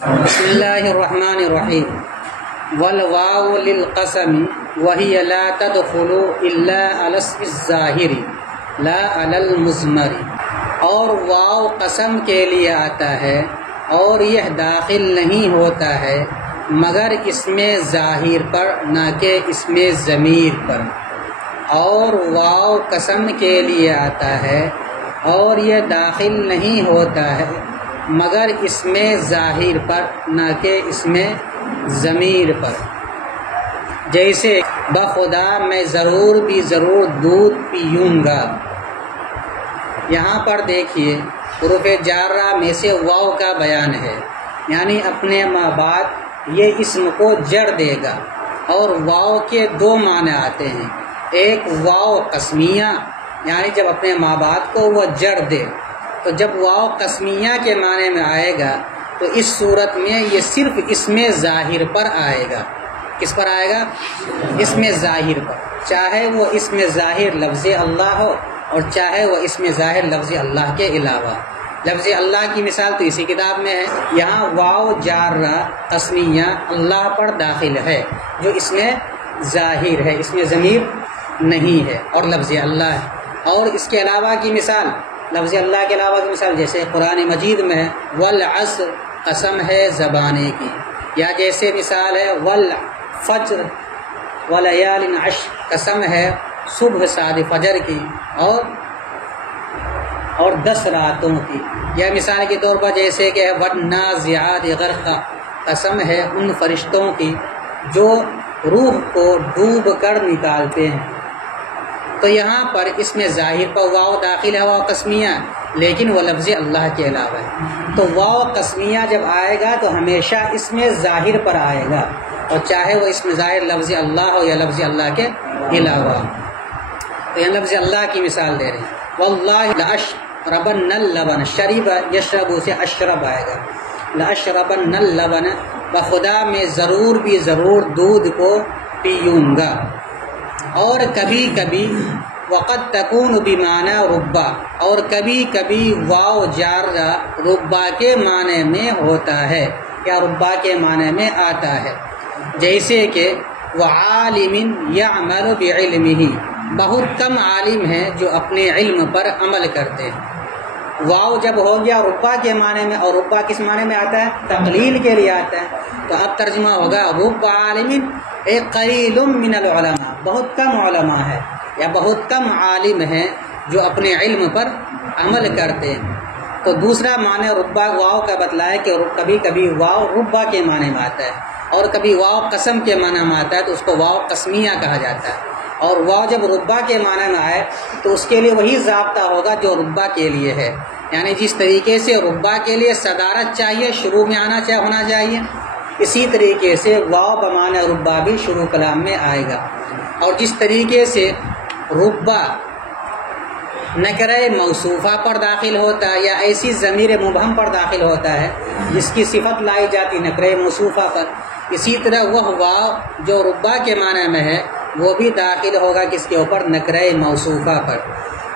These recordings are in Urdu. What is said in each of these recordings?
بسم اللہ الرحمن الرحیم والواو للقسم وهي لا تدخل الا على الاسم الظاہر لا على المضمر، اور واو قسم کے لیے آتا ہے اور یہ داخل نہیں ہوتا ہے مگر اسم ظاہر پر نہ کہ اسم ضمیر پر، اور واو قسم کے لیے آتا ہے اور یہ داخل نہیں ہوتا ہے مگر اسم ظاہر پر نہ کہ اسم ضمیر پر، جیسے بخدا میں ضرور بھی ضرور دودھ پیوں گا۔ یہاں پر دیکھیے حروف جارہ میں سے واو کا بیان ہے، یعنی اپنے ماں بعد یہ اسم کو جڑ دے گا، اور واو کے دو معنی آتے ہیں، ایک واو قسمیہ یعنی جب اپنے ماں بعد کو وہ جڑ دے، تو جب واو قسمیہ کے معنی میں آئے گا تو اس صورت میں یہ صرف اسم ظاہر پر آئے گا۔ کس پر آئے گا؟ اسم ظاہر پر، چاہے وہ اسم ظاہر لفظ اللہ ہو اور چاہے وہ اسم ظاہر لفظ اللہ کے علاوہ۔ لفظ اللہ کی مثال تو اسی کتاب میں ہے، یہاں واو جارہ قسمیہ اللہ پر داخل ہے جو اسم ظاہر ہے، اسم ضمیر نہیں ہے اور لفظ اللہ ہے۔ اور اس کے علاوہ کی مثال، لفظ اللہ کے علاوہ کی مثال جیسے قرآن مجید میں ہے والعصر، قسم ہے زبانے کی، یا جیسے مثال ہے والفجر ولیال عشر، قسم ہے صبح ساد فجر کی اور 10 راتوں کی، یا مثال کے طور پر جیسے کہ والنازعات غرقا، قسم ہے ان فرشتوں کی جو روح کو ڈوب کر نکالتے ہیں۔ تو یہاں پر اس میں ظاہر پر واو داخل ہے، واو قسمیہ، لیکن وہ لفظ اللہ کے علاوہ ہے، تو واو قسمیہ جب آئے گا تو ہمیشہ اس میں ظاہر پر آئے گا، اور چاہے وہ اس میں ظاہر لفظ اللہ ہو یا لفظ اللہ کے علاوہ۔ تو یہاں لفظ اللہ کی مثال دے رہے ہیں، واللہ لأشربن اللبن، شریب یشرب سے اشرب آئے گا، لأشربن اللبن، بخدا میں ضرور بھی ضرور دودھ کو پیوں گا۔ اور کبھی کبھی وقت تکون بمعنی ربا، اور کبھی کبھی واو جارہ ربا کے معنی میں ہوتا ہے یا ربا کے معنی میں آتا ہے، جیسے کہ وعالم یعمل بعلمہ، بہت کم عالم ہیں جو اپنے علم پر عمل کرتے ہیں۔ واو جب ہو گیا ربا کے معنی میں، اور ربا کس معنی میں آتا ہے؟ تقلیل کے لیے آتا ہے، تو اب ترجمہ ہوگا رب عالم ایک قلیل من العلماء، بہت کم علماء ہے یا بہت کم عالم ہیں جو اپنے علم پر عمل کرتے ہیں۔ تو دوسرا معنی ربا واو کا بتلایا کہ کبھی کبھی واو ربا کے معنی میں آتا ہے اور کبھی واو قسم کے معنی میں آتا ہے، تو اس کو واو قسمیہ کہا جاتا ہے۔ اور واو جب ربا کے معنی میں آئے تو اس کے لیے وہی ضابطہ ہوگا جو ربا کے لیے ہے، یعنی جس طریقے سے ربا کے لیے صدارت چاہیے، شروع میں ہونا چاہیے، اسی طریقے سے واو بمعنی ربا بھی شروع کلام میں آئے گا۔ اور جس طریقے سے ربا نکرہ موصوفہ پر داخل ہوتا ہے یا ایسی ضمیر مبہم پر داخل ہوتا ہے جس کی صفت لائی جاتی نکرہ موصوفہ پر، اسی طرح وہ واو جو ربا کے معنی میں ہے وہ بھی داخل ہوگا کس کے اوپر؟ نکرہ موصوفہ پر۔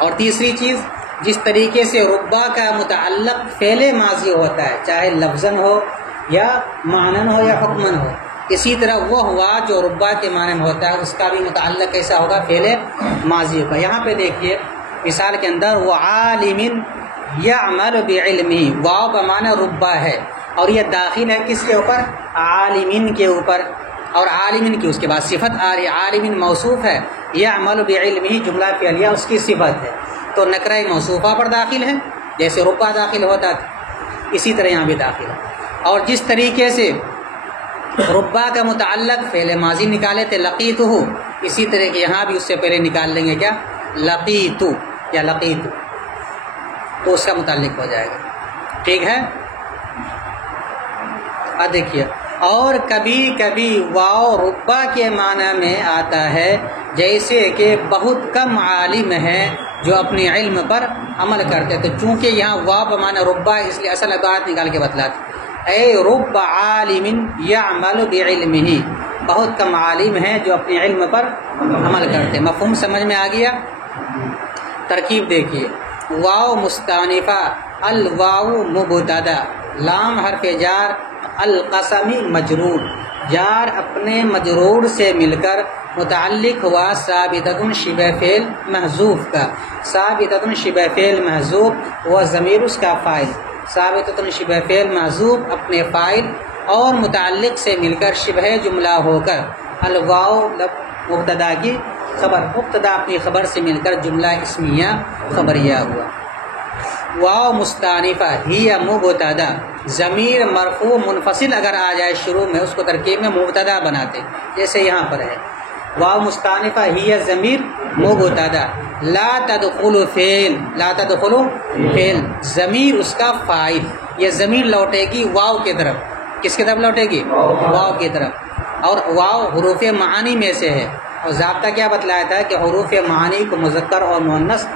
اور تیسری چیز، جس طریقے سے ربا کا متعلق فعل ماضی ہوتا ہے، چاہے لفظاً ہو یا معنن ہو یا حکمن ہو، اسی طرح وہ ہوا جو ربا کے معنی میں ہوتا ہے اس کا بھی متعلق کیسا ہوگا؟ فعل ماضی ہوگا۔ یہاں پہ دیکھیے مثال کے اندر وعالم یعمل بعلمہ، واو بمعنی ربا ہے اور یہ داخل ہے کس کے اوپر؟ عالمین کے اوپر، اور عالمین کی اس کے بعد صفت آ رہی ہے، عالمین موصوف ہے، یعمل بعلمہ جملہ فعلیہ اس کی صفت ہے، تو نکرہ موصوفہ پر داخل ہے جیسے ربا داخل ہوتا تھا، اسی طرح یہاں بھی داخل ہے۔ اور جس طریقے سے ربا کا متعلق فعل ماضی نکالے تھے لقیتہ، اسی طرح کے یہاں بھی اس سے پہلے نکال لیں گے کیا؟ لقیتو یا لقیتو، تو اس کا متعلق ہو جائے گا، ٹھیک ہے۔ اب دیکھیے، اور کبھی کبھی واو ربا کے معنی میں آتا ہے، جیسے کہ بہت کم عالم ہیں جو اپنے علم پر عمل کرتے، تو چونکہ یہاں واو بمعنی ربا اس لیے اصل عبارت نکال کے بتلاتے، اے رب عالم یعمل بعلمہ، بہت کم عالم ہیں جو اپنے علم پر عمل کرتے۔ مفہوم سمجھ میں آ گیا؟ ترکیب دیکھیے، واو مستانفہ، الواو مبتدا، لام حرف جار، القسمی مجرور، جار اپنے مجرور سے مل کر متعلق ہوا ثابتۃ شبہ فعل محذوف کا، ثابتۃ شبہ فعل محذوف و ضمیر اس کا فاعل، ثابتۃ شبہ فعل محذوف اپنے فاعل اور متعلق سے مل کر شبہ جملہ ہو کر الواو مبتدا کی خبر، مبتدا اپنی خبر سے مل کر جملہ اسمیہ خبریہ ہوا۔ واو مستانفہ ہی مبتدا، ضمیر مرفوع منفصل اگر آ جائے شروع میں اس کو ترکیب میں مبتدا بناتے، جیسے یہاں پر ہے واو مستانفہ ہی ضمیر مبتدا، لا تدخل فعل، لا تدخل فعل ضمیر اس کا فاعل، یہ ضمیر لوٹے گی واو کی طرف، کس کی طرف لوٹے گی؟ واو کی طرف، اور واو حروف معانی میں سے ہے، اور ضابطہ کیا بتلایا تھا کہ حروف معانی کو مذکر اور مؤنث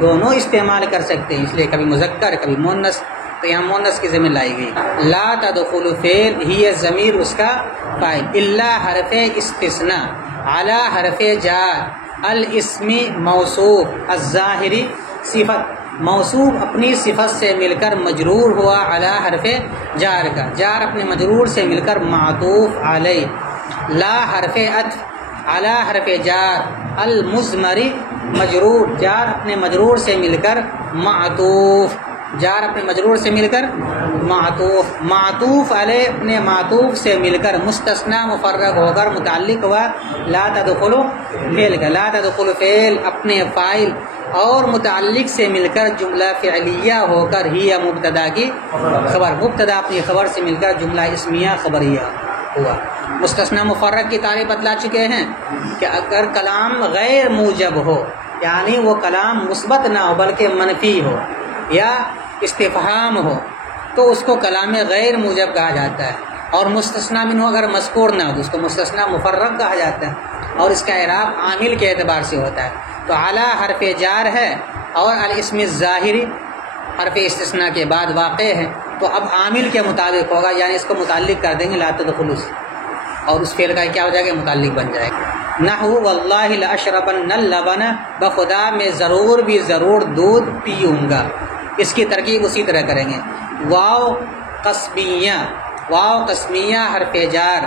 دونوں استعمال کر سکتے ہیں، اس لیے کبھی مذکر کبھی مؤنث، تو یہاں مؤنث کی ضمیر لائی گئی۔ لا تدخل فعل ہی ضمیر اس کا فاعل، الا حرف استثناء علی حرف جار الاسم موصوف الظاہری صفت، موصوف اپنی صفت سے مل کر مجرور ہوا علی حرف جار کا، جار اپنے مجرور سے مل کر معطوف علیہ، لا حرف عطف علی حرف جار المضمری مجرور، جار اپنے مجرور سے مل کر معطوف، جار اپنے مجرور سے مل کر معطوف، معطوف علیہ اپنے معطوف سے مل کر مستثنی مفرغ ہو کر متعلق ہوا لا تدخل فعل کا، لا تدخل فعل اپنے فاعل اور متعلق سے مل کر جملہ فعلیہ ہو کر ہی مبتدا کی خبر، مبتدا اپنی خبر سے مل کر جملہ اسمیہ خبریہ ہوا۔ مستثنی مفرغ کی تعریف بتلا چکے ہیں کہ اگر کلام غیر موجب ہو، یعنی وہ کلام مثبت نہ ہو بلکہ منفی ہو یا استفہام ہو، تو اس کو کلام غیر موجب کہا جاتا ہے، اور مستثنی منہ اگر مذکور نہ ہو تو اس کو مستثنی مفرغ کہا جاتا ہے، اور اس کا اعراب عامل کے اعتبار سے ہوتا ہے۔ تو اعلیٰ حرف جار ہے اور الاسم الظاہری حرف استثناء کے بعد واقع ہے، تو اب عامل کے مطابق ہوگا، یعنی اس کو متعلق کر دیں گے لا تدخلوا سے، اور اس فعل کا کیا ہو جائے گا؟ متعلق بن جائے گا۔ نحو واللہ لاشربن اللبن، بخدا میں ضرور بھی ضرور دودھ پیوں گا، اس کی ترکیب اسی طرح کریں گے۔ واو قسمیہ، واو قسمیہ حرف جار،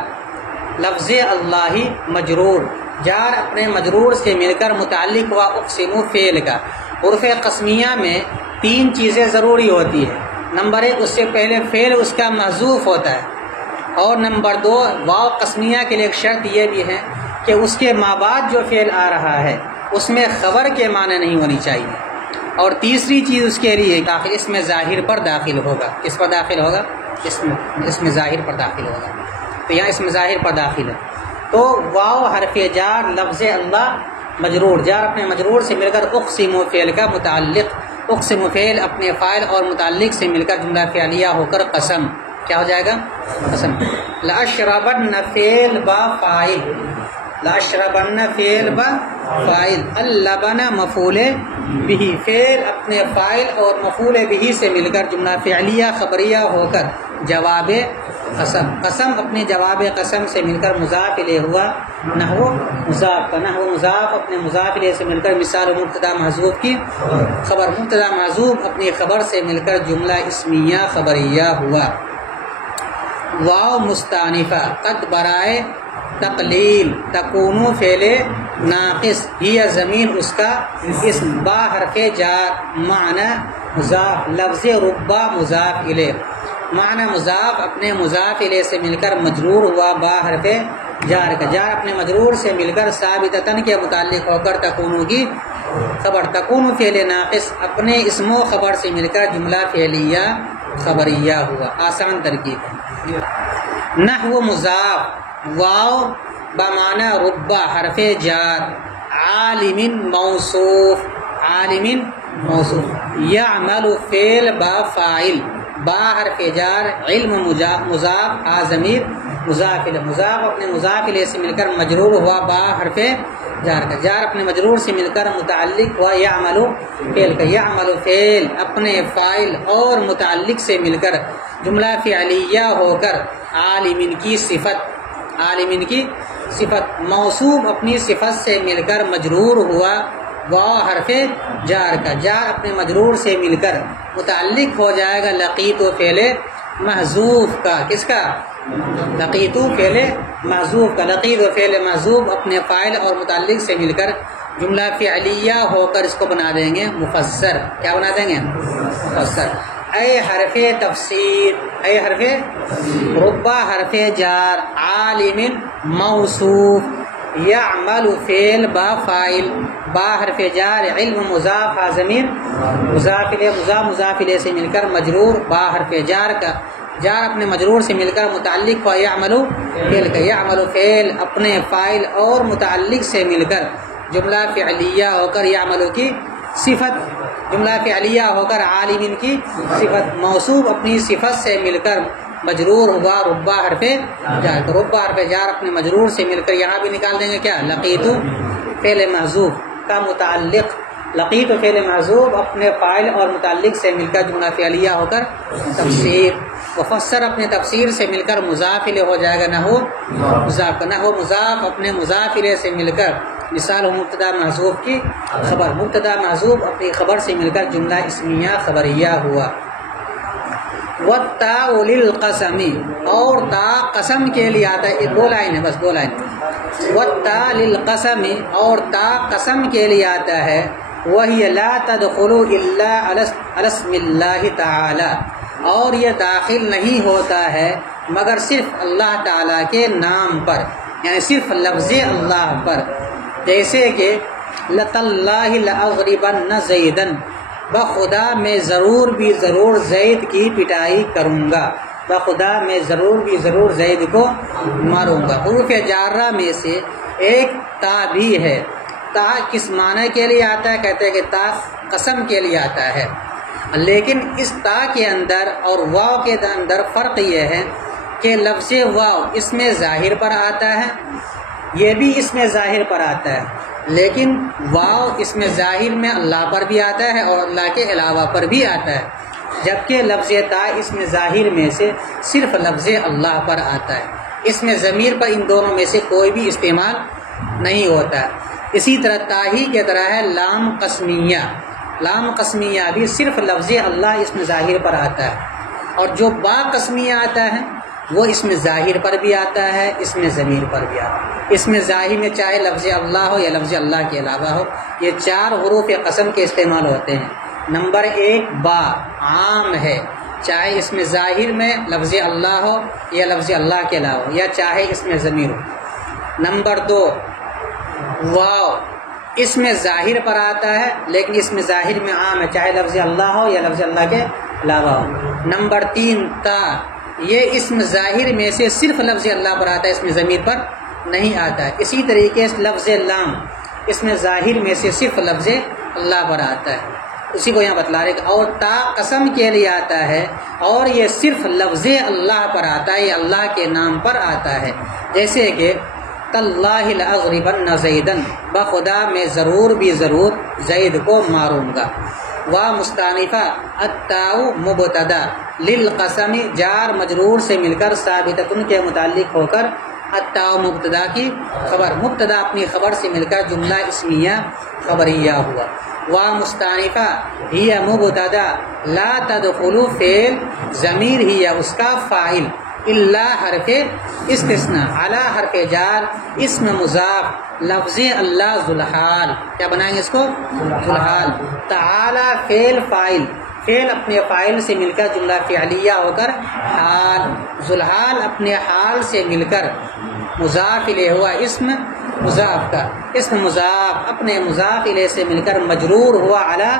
لفظ اللہ مجرور، جار اپنے مجرور سے مل کر متعلق ہوا اقسم فعل کا۔ حروف قسمیہ میں تین چیزیں ضروری ہوتی ہے، نمبر ایک اس سے پہلے فعل اس کا محذوف ہوتا ہے، اور نمبر دو واو قسمیہ کے لیے ایک شرط یہ بھی ہے کہ اس کے ما بعد جو فعل آ رہا ہے اس میں خبر کے معنی نہیں ہونی چاہیے، اور تیسری چیز اس کے لیے داخل اس میں ظاہر پر داخل ہوگا، کس پر داخل ہوگا؟ اس میں ظاہر پر داخل ہوگا، تو یہاں اس میں ظاہر پر داخل ہے۔ تو واو حرف جار لفظ اللہ مجرور، جار اپنے مجرور سے مل کر اقسم فعل کا متعلق، اقسم فعل اپنے فاعل اور متعلق سے مل کر جملہ فعلیہ ہو کر قسم، کیا ہو جائے گا؟ قسم۔ لاشربن فعل با فاعل، لاشربن فعل با فاعل، اللبن مفعول به، فعل اپنے فاعل اور مفعول به سے مل کر جملہ فعلیہ خبریہ ہو کر جواب قسم، قسم اپنے جواب قسم سے مل کر مضاف الیہ ہوا، نحو مضاف کا، نحو مضاف اپنے مضاف الیہ سے مل کر مثال مبتدا محذوف کی خبر، مبتدا محذوف اپنی خبر سے مل کر جملہ اسمیہ خبریہ ہوا۔ واو مستانفہ، قد برائے تقلیل، تکونو فعل ناقص، ہی ضمیر اس کا اسم، با حرف جار، معنی مضاف، لفظ ربا مضاف الیہ، معنی مضاف اپنے مضاف الیہ سے مل کر مجرور ہوا با حرف جار کا، جار اپنے مجرور سے مل کر ثابتتن کے متعلق ہو کر تکونو کی خبر، تکونو فعل ناقص اپنے اسم و خبر سے مل کر جملہ فعلیہ خبریہ ہوا۔ آسان ترکیب ہے۔ نحو مضاف، واو بمعنی ربا حرف جار، عالم موصوف، عالم موصوف، یعمل فعل با فاعل، با حرف جار، علم مضاف، ضمیر مضاف الیہ، مضاف اپنے مضاف الیہ سے مل کر مجرور ہوا با حرف جار کا، جار اپنے مجرور سے مل کر متعلق ہوا یعمل فعل کا، یعمل فعل اپنے فاعل اور متعلق سے مل کر جملہ فعلیہ ہو کر عالمین کی صفت، عالمین کی صفت، موصوف اپنی صفت سے مل کر مجرور ہوا واو حرف جار کا، جار اپنے مجرور سے مل کر متعلق ہو جائے گا لقیت و فعل محذوف کا، کس کا؟ لقیتو فعل محذوف کا، لقیت و فعل محذوف اپنے فاعل اور متعلق سے مل کر جملہ فعلیہ ہو کر اس کو بنا دیں گے مفسر. کیا بنا دیں گے؟ مفسر. اے حرف تفسیر، اے حرف ربا حرف جار، عالم موصوف، یعمل فعل با فاعل، با حرف جار، علم مضاف، ضمیر مضاف الیہ، مضاف الیہ سے مل کر مجرور، با حرف جار کا، جار اپنے مجرور سے مل کر متعلق ہوا یعمل فعل کا، یعمل فعل اپنے فاعل اور متعلق سے مل کر جملہ فعلیہ ہو کر یعمل کی صفت، جملہ فعلیہ ہو کر عالم کی صفت، موصوف اپنی صفت سے مل کر مجرور ہوا ربا حرف جار، تو ربا حرف جار اپنے مجرور سے مل کر یہاں بھی نکال دیں گے کیا؟ لقیتو فعل محذوف کا متعلق، لقیت و فعل محذوف اپنے فاعل اور متعلق سے مل کر جملہ فعلیہ ہو کر تفسیر، مفسر اپنے تفسیر سے مل کر مضاف الیہ ہو جائے گا، نحو مضاف، نحو مضاف اپنے مضاف الیہ سے مل کر مثال مبتدا محذوف کی خبر، مبتدا محذوف اپنی خبر سے مل کر جملہ اسمیہ خبریہ ہوا. والتاء للقسم، اور تا قسم کے لیے آتا ہے، دو لائن ہے بس، دو لائن. والتاء للقسم، اور تا قسم کے لیے آتا ہے، وہی لا تدخل الا علی اسم اللہ تعالی، اور یہ داخل نہیں ہوتا ہے مگر صرف اللہ تعالی کے نام پر، یعنی صرف لفظ اللہ پر. جیسے کہ لتاللہ لاغلبن زیدن، بخدا میں ضرور بھی ضرور زید کی پٹائی کروں گا، بخدا میں ضرور بھی ضرور زید کو ماروں گا. حروف جارہ میں سے ایک تا بھی ہے. تا کس معنی کے لیے آتا ہے؟ کہتے ہیں کہ تا قسم کے لیے آتا ہے، لیکن اس تا کے اندر اور واو کے اندر فرق یہ ہے کہ لفظ واو اس میں ظاہر پر آتا ہے، یہ بھی اس میں ظاہر پر آتا ہے، لیکن واو اس میں ظاہر میں اللہ پر بھی آتا ہے اور اللہ کے علاوہ پر بھی آتا ہے، جبکہ لفظ تا اس میں ظاہر میں سے صرف لفظ اللہ پر آتا ہے. اس میں ضمیر پر ان دونوں میں سے کوئی بھی استعمال نہیں ہوتا ہے. اسی طرح تاہی کی طرح ہے لام قسمیہ، لام قسمیہ بھی صرف لفظ اللہ اس میں ظاہر پر آتا ہے، اور جو با قسمیہ آتا ہے وہ اس میں ظاہر پر بھی آتا ہے، اس میں ضمیر پر بھی آتا ہے. اس میں ظاہر میں چاہے لفظ اللہ ہو یا لفظ اللہ کے علاوہ ہو، یہ چار حروف قسم کے استعمال ہوتے ہیں. نمبر ایک با عام ہے، چاہے اس میں ظاہر میں لفظ اللہ ہو یا لفظ اللہ کے علاوہ، یا چاہے اس میں ضمیر ہو. نمبر دو واو، اس میں ظاہر پر آتا ہے لیکن اس میں ظاہر میں عام ہے، چاہے لفظ اللہ ہو یا لفظ اللہ کے علاوہ ہو. نمبر تین تا، یہ اسم ظاہر میں سے صرف لفظ اللہ پر آتا ہے، اس میں ضمیر پر نہیں آتا ہے. اسی طریقے سے لفظ لام اس میں ظاہر میں سے صرف لفظ اللہ پر آتا ہے، اسی کو یہاں بتلا رہے. اور تا قسم کے لیے آتا ہے اور یہ صرف لفظ اللہ پر آتا ہے، یہ اللہ کے نام پر آتا ہے. جیسے کہ تاللہ لاغلبن زیدن، بخدا میں ضرور بھی ضرور زید کو ماروں گا. وا مستانفہ التاء مبتدا للقسم، جار مجرور سے مل کر ثابتۃ کے متعلق ہو کر التاء مبتدا کی خبر، مبتدا اپنی خبر سے مل کر جملہ اسمیہ خبریہ ہوا. وا مستانفہ ہی مبتدا، لا تدخل فعل ضمیر ہی اس کا فاعل، الا حرف استثناء، علی حرف جار اسم مضاف لفظ اللہ ذوالحال، کیا بنائیں گے اس کو؟ ذوالحال. تعالی فعل فاعل، فعل اپنے فاعل سے مل کر جملہ فعلیہ ہو کر حال، ذوالحال اپنے حال سے مل کر مضاف الیہ ہوا اسم مضاف کا، اسم مضاف اپنے مضاف الیہ سے مل کر مجرور ہوا علی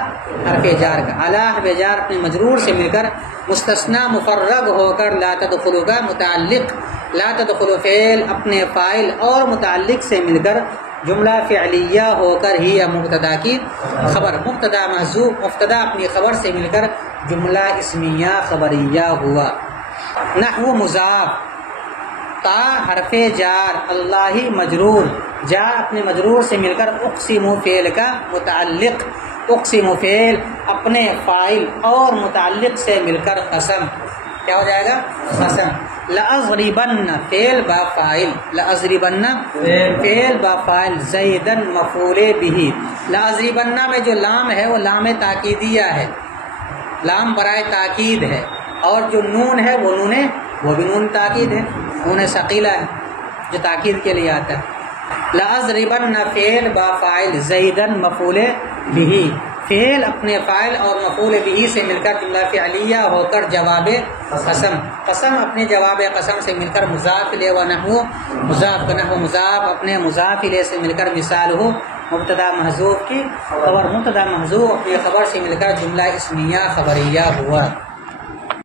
حرف جار کا، علی حرف جار اپنے مجرور سے مل کر مستثنی مفرغ ہو کر لا تدخلوا کا متعلق، لا تدخلوا فعل اپنے فاعل اور متعلق سے مل کر جملہ فعلیہ ہو کر ہی مبتدا کی خبر، مبتدا محذوف مبتدا اپنی خبر سے مل کر جملہ اسمیہ خبریہ ہوا. نحو مضاف، تا حرف جار، اللہ مجرور، جار اپنے مجرور سے مل کر اقسم فعل کا متعلق، اقسم فعل اپنے فاعل اور متعلق سے مل کر قسم، کیا ہو جائے گا؟ قسم. لأضربن فعل با فاعل، لأضربن فعل با فاعل، زیدن مفعول به. لأضربن میں جو لام ہے وہ لام تاکیدیہ ہے، لام برائے تاکید ہے، اور جو نون ہے وہ بھی نون تاکید ہے، نون ثقیلہ ہے جو تاکید کے لیے آتا ہے۔ لَأَضْرِبَنَّ فعل با فاعل زیدن مفعول بہ، فعل اپنے فاعل اور مفعول بہ سے مل کر جملہ فعلیہ ہو کر جواب قسم، قسم اپنے جواب قسم سے مل کر مضاف الیہ و نحو مضاف کا نحو مضاف اپنے مضاف الیہ سے مل کر مثال ہو مبتدا محذوف کی، اور مبتدا محذوف اپنے خبر سے مل کر جملہ اسمیہ خبریہ ہوا۔